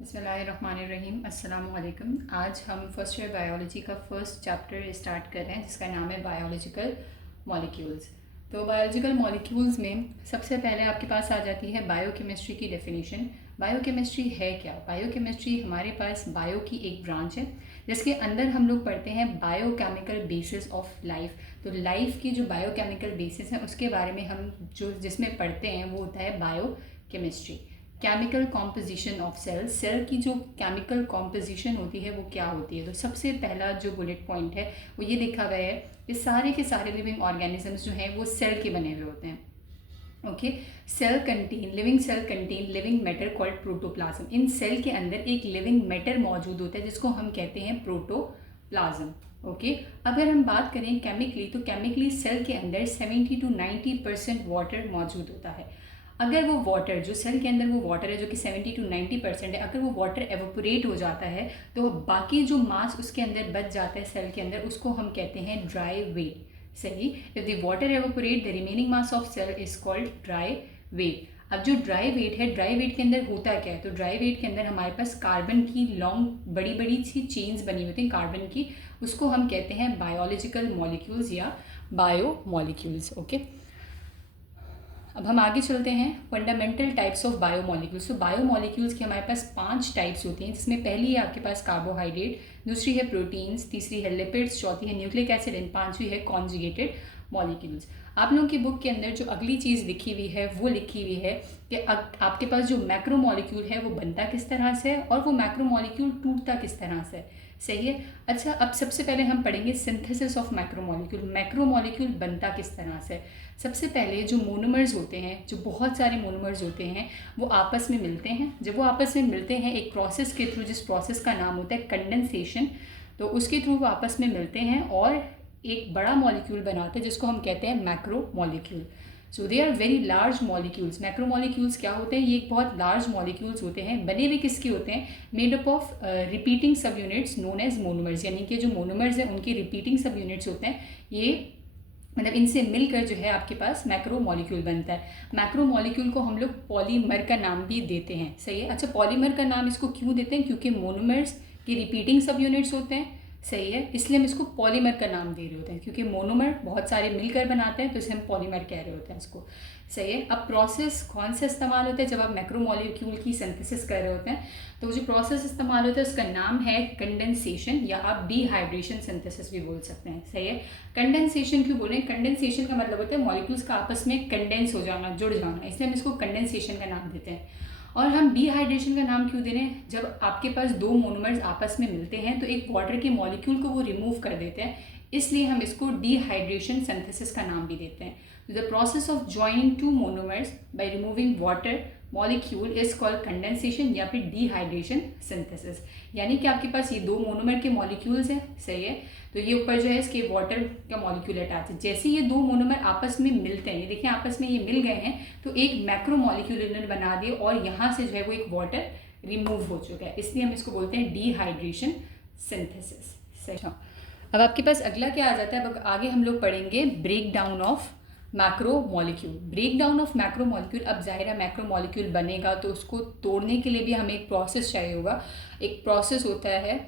बिस्मिल्लाहिर्रहमानिर्रहीम। अस्सलाम वालेकुम। आज हम फर्स्ट ईयर बायोलॉजी का फर्स्ट चैप्टर स्टार्ट कर रहे हैं जिसका नाम है बायोलॉजिकल मॉलिक्यूल्स। तो बायोलॉजिकल मॉलिक्यूल्स में सबसे पहले आपके पास आ जाती है बायोकेमिस्ट्री की डेफिनेशन। बायोकेमिस्ट्री है क्या? बायोकेमिस्ट्री हमारे पास बायो की एक ब्रांच है जिसके अंदर हम लोग पढ़ते हैं बायोकेमिकल बेसिस ऑफ लाइफ। तो लाइफ की जो बायोकेमिकल बेसिस है उसके बारे में हम जो जिसमें पढ़ते हैं वो होता है biochemistry. Chemical composition of cells, cell की जो केमिकल कॉम्पोजिशन होती है वो क्या होती है। तो सबसे पहला जो बुलेट पॉइंट है वो ये देखा गया है कि सारे के सारे लिविंग ऑर्गेनिजम्स जो हैं वो सेल के बने हुए होते हैं। Okay, living cell contain living matter called protoplasm. इन सेल के अंदर एक लिविंग मैटर मौजूद होता है जिसको हम कहते हैं प्रोटोप्लाज्म। ओके, अगर हम बात करें केमिकली तो केमिकली सेल के अंदर 70 to 90% वाटर मौजूद होता है। अगर वो वाटर जो सेल के अंदर वो वाटर है जो कि 70 to 90% है, अगर वो वाटर एवोपोरेट हो जाता है तो बाकी जो मास उसके अंदर बच जाता है सेल के अंदर उसको हम कहते हैं ड्राई वेट। सही, if the water evaporate the remaining mass of cell is called dry weight. अब जो ड्राई वेट है, ड्राई वेट के अंदर होता क्या है? तो ड्राई वेट के अंदर हमारे पास कार्बन की लॉन्ग बड़ी बड़ी सी चेन्स बनी होती हैं कार्बन की, उसको हम कहते हैं बायोलॉजिकल मॉलिक्यूल्स या बायो मॉलिक्यूल्स। ओके, अब हम आगे चलते हैं फंडामेंटल टाइप्स ऑफ बायोमोलिक्यूल्स। तो बायोमोलिक्यूल्स की हमारे पास 5 टाइप्स होती हैं जिसमें पहली है आपके पास कार्बोहाइड्रेट, दूसरी है प्रोटीन्स, तीसरी है लिपिड्स, चौथी है न्यूक्लिक एसिड एंड पांचवी है कॉन्जुगेटेड मॉलिक्यूल्स। आप लोगों की बुक के अंदर जो अगली चीज़ लिखी हुई है वो लिखी हुई है कि आपके पास जो मैक्रोमोलिक्यूल है वो बनता किस तरह से है और वो मैक्रोमोलिक्यूल टूटता किस तरह से है। सही है। अच्छा, अब सबसे पहले हम पढ़ेंगे सिंथेसिस ऑफ मैक्रोमोलिक्यूल। मैक्रोमोलिक्यूल बनता किस तरह से? सबसे पहले जो मोनोमर्स होते हैं, जो बहुत सारे मोनोमर्स होते हैं वो आपस में मिलते हैं। जब वो आपस में मिलते हैं एक प्रोसेस के थ्रू, जिस प्रोसेस का नाम होता है कंडेंसेशन, तो उसके थ्रू वो आपस में मिलते हैं और एक बड़ा मॉलिक्यूल बनाते हैं जिसको हम कहते हैं macro molecule. So they are very large molecules. Macromolecules क्या होते हैं? ये एक बहुत लार्ज मॉलिक्यूल्स होते हैं। बने हुए किसके होते हैं? मेड अप ऑफ रिपीटिंग सब यूनिट्स नोन एज मोनोमर्स। यानी कि जो मोनोमर्स हैं उनके रिपीटिंग सब यूनिट्स होते हैं। ये मतलब इनसे मिलकर जो है आपके पास मैक्रो मॉलिक्यूल बनता है। मैक्रो मॉलिक्यूल को हम लोग पॉलीमर का नाम भी देते हैं। सही है। अच्छा, पॉलीमर का नाम इसको क्यों देते हैं? क्योंकि मोनोमर्स के रिपीटिंग सब यूनिट्स होते हैं। सही है, इसलिए हम इसको पॉलीमर का नाम दे रहे होते हैं क्योंकि मोनोमर बहुत सारे मिलकर बनाते हैं तो इसे हम पॉलीमर कह रहे होते हैं इसको। सही है। अब प्रोसेस कौन सा इस्तेमाल होता है जब आप मैक्रोमोलिक्यूल की सिंथेसिस कर रहे होते हैं? तो जो प्रोसेस इस्तेमाल होता है उसका नाम है कंडेंसेशन या आप डिहाइड्रेशन सिंथेसिस भी बोल सकते हैं। सही है। कंडेंसेशन क्यों बोल रहे हैं? कंडेंसेशन का मतलब होता है मॉलिक्यूल्स का आपस में कंडेंस हो जाना, जुड़ जाना, इसलिए हम इसको कंडेंसेशन का नाम देते हैं। और हम डिहाइड्रेशन का नाम क्यों दे रहे हैं? जब आपके पास दो मोनोमर्स आपस में मिलते हैं तो एक वाटर के मॉलिक्यूल को वो रिमूव कर देते हैं, इसलिए हम इसको डिहाइड्रेशन सिंथेसिस का नाम भी देते हैं। The process of joining two monomers by removing water molecule is called condensation या फिर डिहाइड्रेशन सिंथेसिस। यानी कि आपके पास ये दो मोनोमर के मॉलिक्यूल्स हैं। सही है। तो ये ऊपर जो है इसके वाटर का मॉलिक्यूल अटैच है। जैसे ये दो मोनोमर आपस में मिलते हैं, ये देखिए आपस में ये मिल गए हैं, तो एक मैक्रो मॉलिक्यूल इन्होंने बना दिए और यहाँ से जो है वो एक वाटर रिमूव हो चुका है, इसलिए हम इसको बोलते हैं डिहाइड्रेशन सिंथेसिस। सही। अब आपके पास अगला क्या आ जाता है? अब आगे हम लोग पढ़ेंगे break down of macro molecule. Break down of macro molecule. अब जाहिर है मैक्रो मॉलिक्यूल बनेगा तो उसको तोड़ने के लिए भी हमें एक प्रोसेस चाहिए होगा। एक प्रोसेस होता है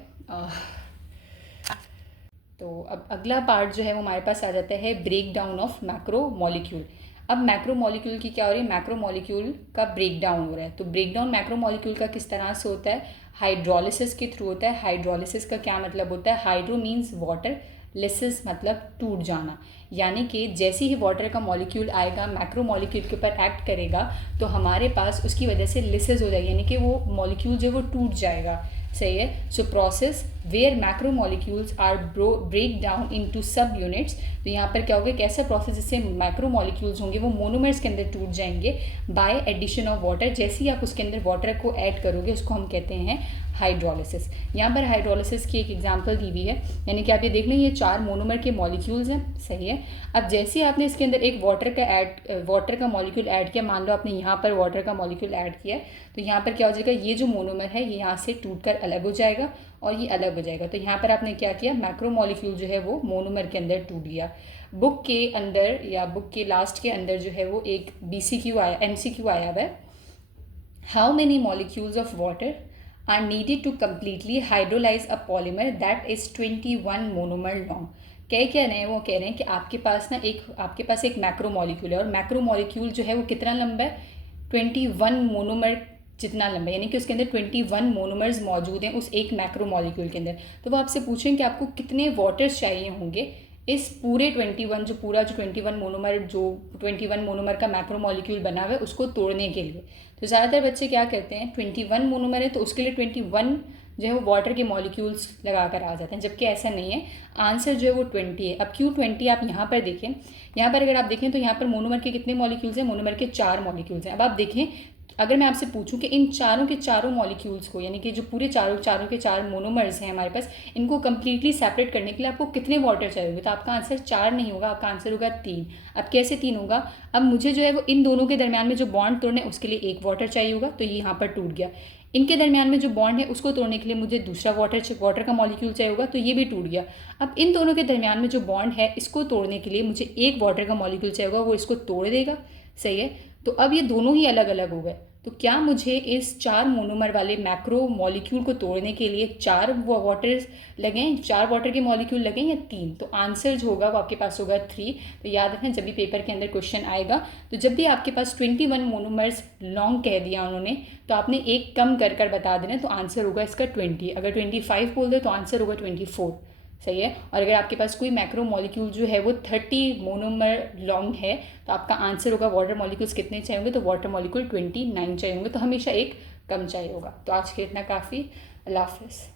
तो अब अगला पार्ट जो है वो हमारे पास आ जाता है break down of macro molecule. अब मैक्रो मॉलिक्यूल की क्या हो रही है? मैक्रो मॉलिक्यूल का ब्रेक डाउन हो रहा है। तो ब्रेक डाउन मैक्रो मॉलिक्यूल का किस तरह से होता है? हाइड्रोलिसिस के थ्रू होता है। हाइड्रोलिसिस का क्या मतलब होता है? हाइड्रो मीन्स वाटर, लिसिस मतलब टूट जाना। यानी कि जैसे ही वाटर का मॉलिक्यूल आएगा मैक्रो मॉलिक्यूल के ऊपर एक्ट करेगा तो हमारे पास उसकी वजह से लिसिस हो जाएगी, यानी कि वो मॉलिक्यूल जो है वो टूट जाएगा। सही है। So process where macro molecules are break down into sub units. तो यहाँ पर क्या होगा? एक ऐसा प्रोसेस जिससे मैक्रो मॉलिक्यूल्स होंगे वो मोनोमर्स के अंदर टूट जाएंगे बाय एडिशन ऑफ वाटर। जैसे ही आप उसके अंदर वाटर को ऐड करोगे उसको हम कहते हैं हाइड्रोलिसिस। यहाँ पर हाइड्रोलिसिस की एक एग्जांपल दी हुई है, यानी कि आप ये देख लें ये 4 मोनोमर के मॉलिक्यूल्स हैं। सही है। अब जैसे ही आपने इसके अंदर एक वाटर का मॉलिक्यूल ऐड किया, मान लो आपने यहाँ पर वाटर का मॉलिक्यूल ऐड किया, तो यहाँ पर क्या हो जाएगा? ये जो मोनोमर है ये यहाँ से टूटकर अलग हो जाएगा और ये अलग हो जाएगा। तो यहाँ पर आपने क्या किया? मैक्रो मॉलिक्यूल जो है वो मोनोमर के अंदर टूट गया। बुक के अंदर या बुक के लास्ट के अंदर जो है वो एक BCQ आया, MCQ आया हुआ है। How many molecules of water are needed to completely hydrolyse a polymer that is 21 monomer long. क्या रहे हैं, वो कह रहे हैं कि आपके पास एक मैक्रो मॉलिक्यूल है, और मैक्रो मॉलिक्यूल जो है वो कितना लंबा है, 21 मोनोमर जितना लंबा है, यानी कि उसके अंदर 21 मोनोमर्स मौजूद हैं उस एक मैक्रो मॉलिक्यूल के अंदर। तो वो आपसे पूछें कि आपको कितने वाटर्स चाहिए होंगे इस पूरे 21 जो 21 मोनोमर का मैक्रो मॉलिक्यूल बना हुआ है उसको तोड़ने के लिए। तो ज़्यादातर बच्चे क्या करते हैं, 21 मोनोमर है तो उसके लिए 21 जो है वो वाटर के मॉलिक्यूल्स लगा कर आ जाते हैं, जबकि ऐसा नहीं है। आंसर जो है वो 20 है। अब क्यों 20 आप यहाँ पर देखें, यहाँ पर अगर आप देखें तो यहाँ पर मोनोमर के कितने मॉलिक्यूल्स हैं, मोनोमर के 4 मॉलिक्यूल्स हैं। अब आप देखें, अगर मैं आपसे पूछूं कि इन चारों के चारों मॉलिक्यूल्स को, यानी कि जो पूरे चारों के चार मोनोमर्स हैं हमारे पास, इनको कंप्लीटली सेपरेट करने के लिए आपको कितने वाटर चाहिए होंगे, तो आपका आंसर 4 नहीं होगा, आपका आंसर होगा 3। अब कैसे 3 होगा, अब मुझे जो है वो इन दोनों के दरमियान में जो बॉन्ड तोड़ना है उसके लिए एक वाटर चाहिए होगा, तो ये यहाँ पर टूट गया। इनके दरमियान में जो बॉन्ड है उसको तोड़ने के लिए मुझे दूसरा वाटर का मॉलिक्यूल चाहिए होगा, तो ये भी टूट गया। अब इन दोनों के दरमियान में जो बॉन्ड है इसको तोड़ने के लिए मुझे एक वाटर का मॉलिक्यूल चाहिए होगा, वो इसको तोड़ देगा। सही है, तो अब ये दोनों ही अलग अलग हो गए। तो क्या मुझे इस 4 मोनोमर वाले मैक्रो मॉलिक्यूल को तोड़ने के लिए 4 वाटर्स लगें, 4 वाटर के मॉलिक्यूल लगें या 3? तो आंसर जो होगा वो आपके पास होगा 3। तो याद रखें, जब भी पेपर के अंदर क्वेश्चन आएगा तो जब भी आपके पास 21 मोनोमर्स लॉन्ग कह दिया उन्होंने, तो आपने एक कम कर कर बता देना, तो आंसर होगा इसका 20। अगर 25 बोल दे तो आंसर होगा 24। सही है। और अगर आपके पास कोई मैक्रो मॉलिक्यूल जो है वो 30 मोनोमर लॉन्ग है, तो आपका आंसर होगा वाटर मॉलिक्यूल्स कितने चाहिए होंगे, तो वाटर मॉलिक्यूल 29 चाहिए होंगे, तो हमेशा एक कम चाहिए होगा। तो आज के इतना काफ़ी। अल्लाह हाफिज़।